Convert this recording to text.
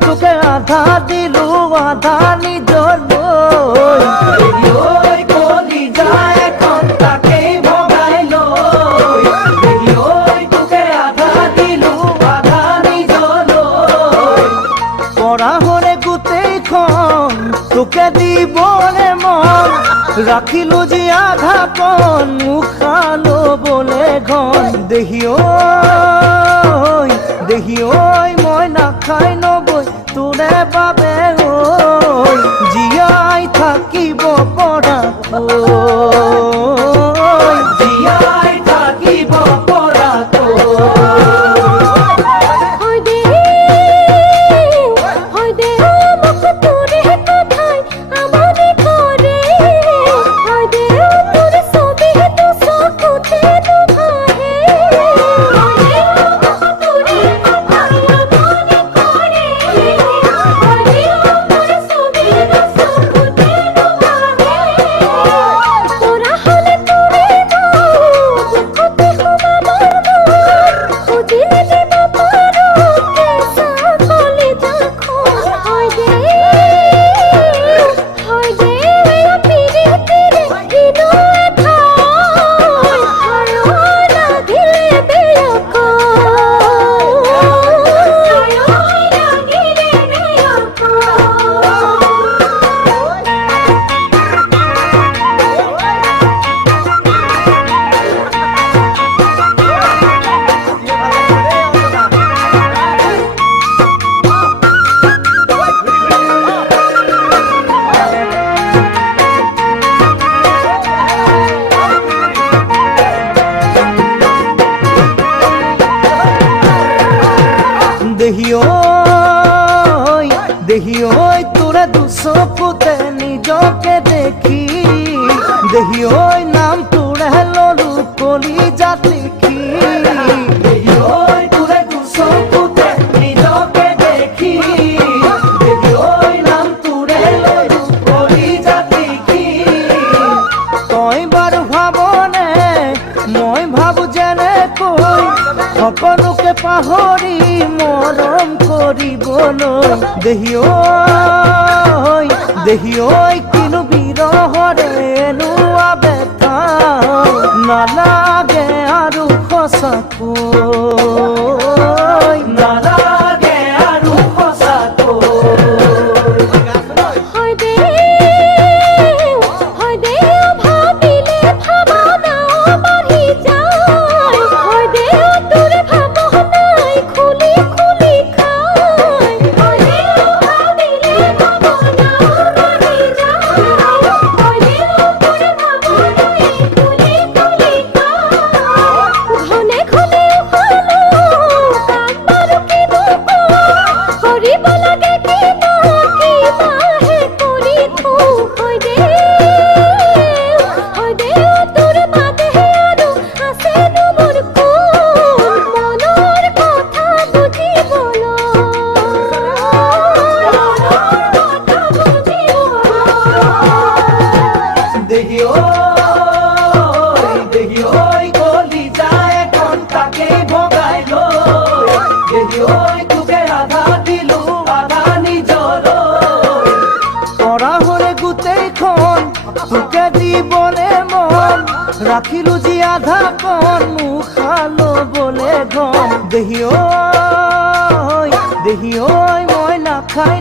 তোকে আধা দিলু আধা নিজর তোকে দিবনে মন রাখিলু যে আধা কন মুখালো বলে ঘন দেহিও মই না খাই নবই তোরে বাবে ওই জিয়াই থাকিব পড়া জিয়াই থাকিব পড়া দেহিওই তোরে দুচকুতে নিজকে দেখি দেহিওই নাম তোরে ললু কলি জাত লিখি দেহিওই তোরে দুচকুতে নিজকে দেখি দেহিওই নাম তোরে ললু কলি জাত লিখি তই বাৰু ভাবনে মই ভাবো যেনে কৈ সকলোকে পাহৰি মৰম কৰিবলৈ দেহিওই কিনো বিৰহৰে এনুৱা বেথা নালাগে আৰু সঁচাকৈ নালাগে আৰু দেহিওই গলি যায় এখন তাকে ভগাই দেহিওই তোকে আধা দিলু আধা নিজর পড়া হলে গোটেইখন তোকে দিবলে মন রাখিলু যি আধা কন মুখালো বলে ঘন দেহিওই মই নাখাই